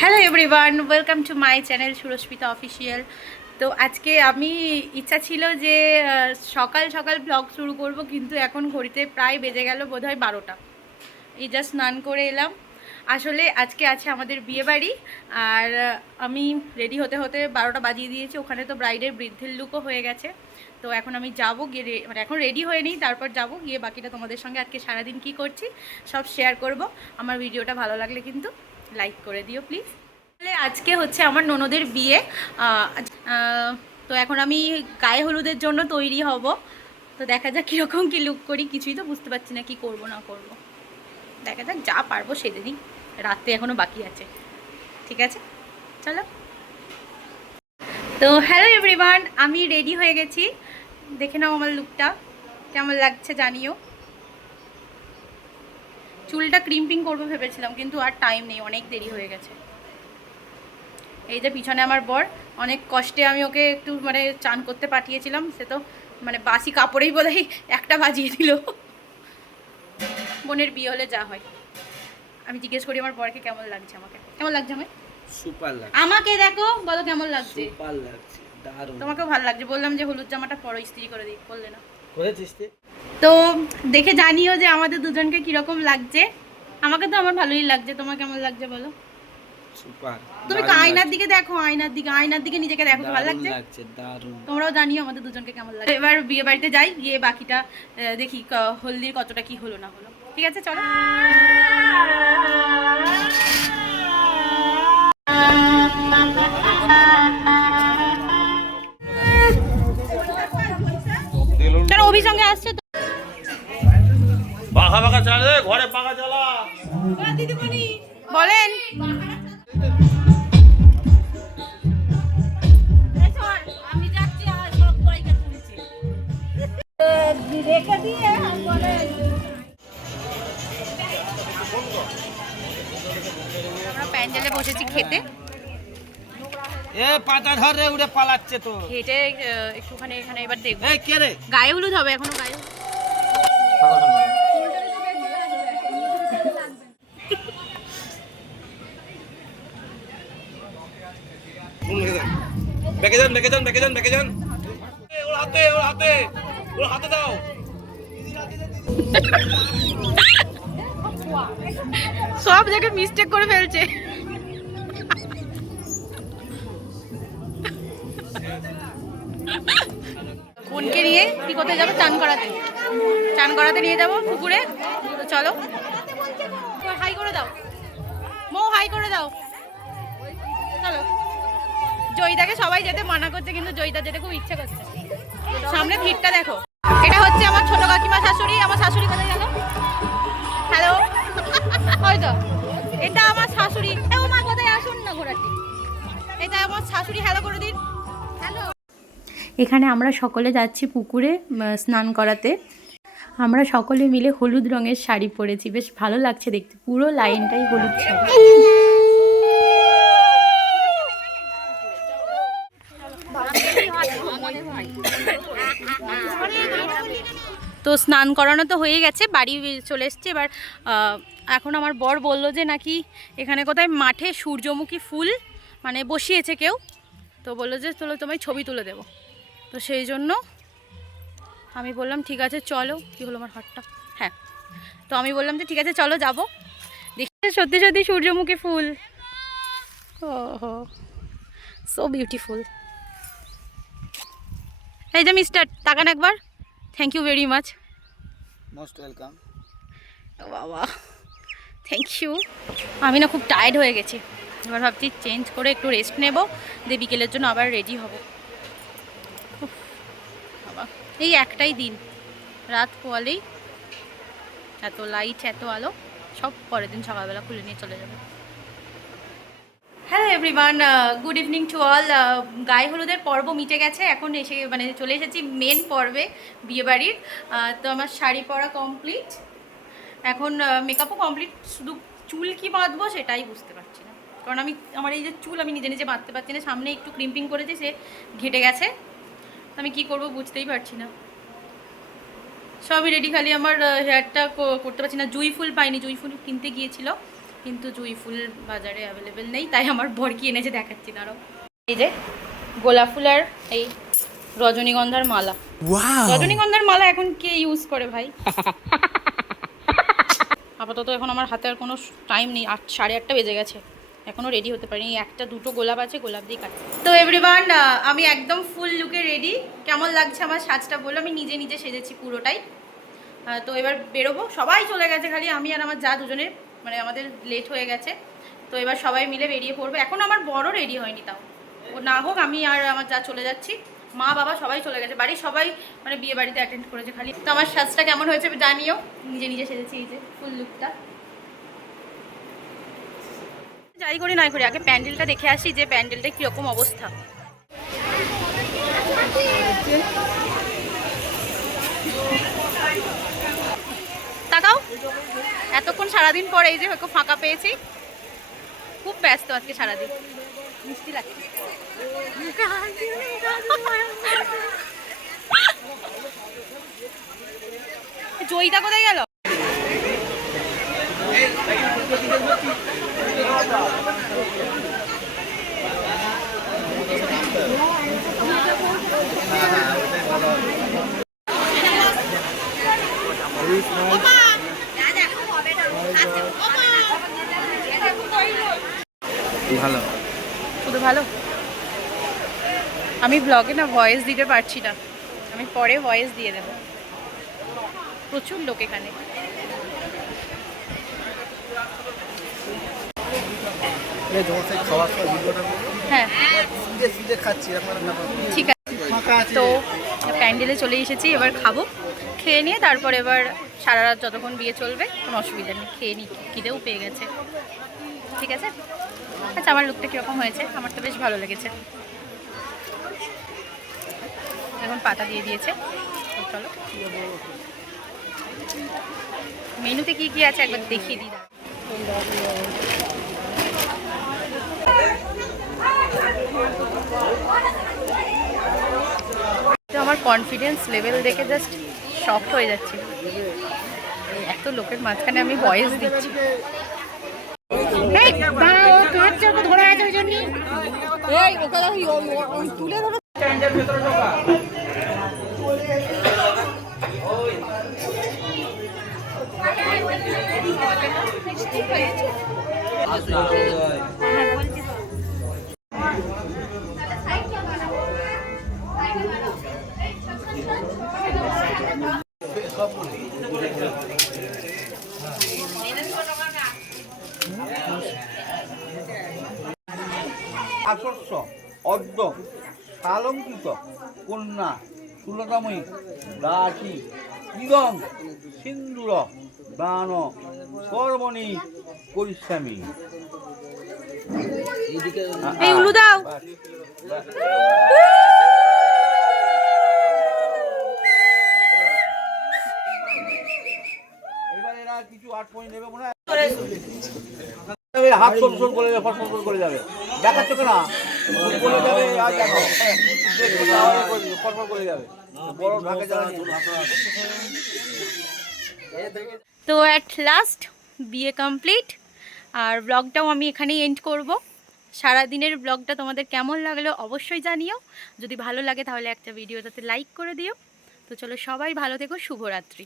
Hello everyone, welcome to my channel Surasmita official. তো আজকে আমি ইচ্ছা ছিল যে সকাল সকাল ব্লগ শুরু করব, কিন্তু এখন ঘড়িতে প্রায় বেজে গেল বোধহয় 12টা। এই জাস্ট স্নান করে এলাম। আসলে আজকে আছে আমাদের বিয়েবাড়ি, আর আমি রেডি হতে হতে 12টা বাজিয়ে দিয়েছি। ওখানে তো ব্রাইডের বৃদ্ধের লুকও হয়ে গেছে। তো এখন আমি যাব গিয়ে মানে এখন রেডি হয়ে নিই, তারপর যাব গিয়ে বাকিটা তোমাদের সঙ্গে আজকে সারাদিন কি করছি সব শেয়ার করব। আমার ভিডিওটা ভালো লাগলে কিন্তু লাইক করে দিও প্লিজ। আজকে হচ্ছে আমার ননদের বিয়ে। তো এখন আমি গায়ে হলুদের জন্য তৈরি হব। তো দেখা যাক কীরকম কী লুক করি, কিছুই তো বুঝতে পারছি না কি করব না করব। দেখা যাক, যা পারবো সেরে নিই, রাতে এখনও বাকি আছে। ঠিক আছে, চলো। তো হ্যালো এভরিওয়ান, আমি রেডি হয়ে গেছি। দেখে নাও আমার লুকটা কেমন লাগছে জানিও। চুলটা ক্রিম্পিং করবো ভেবেছিলাম, কিন্তু আর টাইম নেই, অনেক দেরি হয়ে গেছে। এই যে পিছনে আমার বর, অনেক কষ্টে আমি ওকে একটু মানে চান করতে পাঠিয়েছিলাম, সে তো মানে বাসি কাপড়েই বোধহয় একটা বাজিয়ে দিল। বোনের বিয়ে হলে যা হয়। আমি জিজ্ঞেস করি আমার বরকে কেমন লাগছে, আমাকে কেমন লাগছে। আমি সুপার লাগছে। আমাকে দেখো, বলো কেমন লাগছে। সুপার লাগছে, দারুণ। তোমাকেও ভালো লাগছে। বললাম যে হলুদ জামাটা পরো, ইস্ত্রি করে দিই, বললে না। করেছিস তুই? তো দেখে জানিও যে আমাদের দুজনকে কিরকম লাগছে। আমাকে তো আমার ভালোই লাগছে, তোমার কেমন লাগছে বলো। সুপার। তুমি আয়নার দিকে দেখো, আয়নার দিকে নিজেকে দেখো, ভালো লাগছে। দারুণ। তোমরাও জানিও আমাদের দুজনকে কেমন লাগে। এবার বিয়ে বাড়িতে যাই, গিয়ে বাকিটা দেখি হলদির কতটা কি হলো না হলো। ঠিক আছে, চলো। কেন অভি সঙ্গে আসছে তো? পাখা পাখা চালা রে, ঘরে পাখা চালা। দিদিমণি বলেন। আমরা প্যান্ডেলে বসেছি খেতে। এ পাতা ধরে উড়ে পালাচ্ছে তো। খেটে একটুখানি এখানে এবার দেখবো। এই কে রে? গায়ে হলুদ হবে এখনো, গায়ে বেকে যান বেকে যান বেকে যান বেকে যান। ওর হাতে ওর হাতে ওর হাতে দাও। সব জায়গায় মিস্টেক করে ফেলছে। বোনকে নিয়ে কি কোথায় যাবো? চান করাতে। চান করাতে নিয়ে যাবো পুকুরে। তো চলো, হাই করে দাও মৌ, হাই করে দাও। চলো। জয়িতাকে সবাই যেতে মানা করছে, কিন্তু জয়িতা যেতে খুব ইচ্ছে করছে। সামনে ভিড়টা দেখো। এটা হচ্ছে আমার ছোট কাকিমা শাশুড়ি। আমার শাশুড়ি কোথায় গেল? হ্যালো, হয়তো এটা আমার শাশুড়ি। ও মা, কোথায় আসুন না ঘোরাটি। এটা আমার শাশুড়ি, হ্যালো করে দিন। হ্যালো। এখানে আমরা সকলে যাচ্ছি পুকুরে স্নান করাতে। আমরা সকলে মিলে হলুদ রঙের শাড়ি পরেছি, বেশ ভালো লাগছে দেখতে, পুরো লাইনটাই হলুদ শাড়ি। তো স্নান করানো তো হয়ে গেছে, বাড়ি চলে এসছে। এবার এখন আমার বর বলল যে নাকি এখানে কোথায় মাঠে সূর্যমুখী ফুল মানে বসিয়েছে কেউ। তো বললো যে চলো তোমায় ছবি তুলে দেবো। তো সেই জন্য আমি বললাম ঠিক আছে চলো। কী হলো আমার হাতটা? হ্যাঁ, তো আমি বললাম যে ঠিক আছে চলো যাবো। দেখি সত্যি সত্যি সূর্যমুখী ফুল। ওহো, সো বিউটিফুল। এই যে মিস্টার, তাকান একবার। Thank you very much. Most welcome. বাবা, থ্যাংক ইউ। আমি না খুব টায়ার্ড হয়ে গেছি। এবার ভাবছি চেঞ্জ করে একটু রেস্ট নেব, দিয়ে বিকেলের জন্য আবার রেডি হব। বাবা, এই একটাই দিন, রাত পোয়ালেই এত লাইট এত আলো, সব পরের দিন সকালবেলা খুলে নিয়ে চলে যাবে। Hello everyone, good evening to all. গায়ে হলুদের পর্ব মিটে গেছে, এখন এসে মানে চলে এসেছি মেন পর্বে, বিয়েবাড়ির। তো আমার শাড়ি পরা কমপ্লিট, এখন মেকআপও কমপ্লিট। শুধু চুল কি বাঁধবো সেটাই বুঝতে পারছি না, কারণ আমার এই যে চুল আমি নিজে নিজে বাঁধতে পারছি না। সামনে একটু ক্রিম্পিং করেছে, সে ঘেটে গেছে। আমি কি করব বুঝতেই পারছি না। সবই রেডি, খালি আমার হেয়ারটা করতে পারছি না। জুঁই ফুল পাইনি, জুঁই ফুল কিনতে গিয়েছিল, কিন্তু জুঁই ফুল বাজারে অ্যাভেলেবেল নেই, তাই আমার বর কি এনেছে দেখাচ্ছি দাঁড়াও। এই যে গোলাপ ফুল আর এই রজনীগন্ধার মালা। রজনীগন্ধার মালা এখন কে ইউজ করে ভাই? আপাতত এখন আমার হাতে আর কোনো টাইম নেই, 8:30 বেজে গেছে, এখনও রেডি হতে পারিনি। একটা দুটো গোলাপ আছে, গোলাপ দিয়ে কাটি। তো এভরিওয়ান, আমি একদম ফুল লুকে রেডি। কেমন লাগছে আমার সাজটা বলো? আমি নিজে নিজে সেজেছি পুরোটাই। তো এবার বেরোবো, সবাই চলে গেছে, খালি আমি আর আমার যা দুজনের, মানে আমাদের লেট হয়ে গেছে। তো এবার সবাই মিলে বেরিয়ে পড়বো। এখন আমার বড় রেডি হয়নি, তাও ও না হোক, আমি আর আমার যা চলে যাচ্ছি। মা বাবা সবাই চলে গেছে, বাড়ির সবাই মানে বিয়ে বাড়িতে অ্যাটেন্ড করেছে খালি। তো আমার সাজটা কেমন হয়েছে জানিও, নিজে নিজে সেজেছি, এই যে ফুল লুকটা। যাই করি নাই করি, আগে প্যান্ডেলটা দেখে আসি যে প্যান্ডেলটা কীরকম অবস্থা। তাকাও, এতক্ষণ সারাদিন পরে এই যে হয়তো ফাঁকা পেয়েছি। খুব ব্যস্ত আজকে সারাদিন। মিষ্টি লাগছে। জয়িতা কোথায় গেল? ভালো, শুধু ভালো। আমি ব্লগে না ভয়েস দিতে পারছি না, আমি পরে ভয়েস দিয়ে দেবো। প্রচুর লোক এখানে। হ্যাঁ ঠিক আছে। তো প্যান্ডেলে চলে এসেছি, এবার খাবো। খেয়ে নিয়ে তারপর এবার সারা রাত যতক্ষণ বিয়ে চলবে কোনো অসুবিধা নেই, খেয়ে নিই, খিদেও পেয়ে গেছে। ঠিক আছে। আচ্ছা, আমার লুকটা কীরকম হয়েছে? আমার তো বেশ ভালো লেগেছে। এখন পাতা দিয়ে দিয়েছে। চলো মেনুতে কি কি আছে একবার দেখিয়ে দিই। তো আমার কনফিডেন্স লেভেল দেখে জাস্ট শকড হয়ে যাচ্ছে। এত লোকের মাঝখানে আমি ভয়েস দিচ্ছি। তুলে ধরো। আদর্শ অর্ধ সালঙ্কৃত কন্যা তুলতাময়ী দাসী ইদং সিন্দুর দান কর্মণি করিষ্যামি। এই উলু দাও। এবার এরা কিছু 8 পয়েন্ট নেবে মনে হয়। হাত সরসর করে যাবে, ফসফস করে যাবে, দেখাচ্ছ না বলে যাবে। আর দেখো ফসফস করে যাবে, বড় ঢাকে যাবে। তো অ্যাট লাস্ট বিয়ে কমপ্লিট, আর ব্লগটাও আমি এখানেই এন্ড করব। সারাদিনের ব্লগটা তোমাদের কেমন লাগলো অবশ্যই জানিও। যদি ভালো লাগে তাহলে একটা ভিডিওটাতে লাইক করে দিও। তো চলো, সবাই ভালো থেকো, শুভরাত্রি।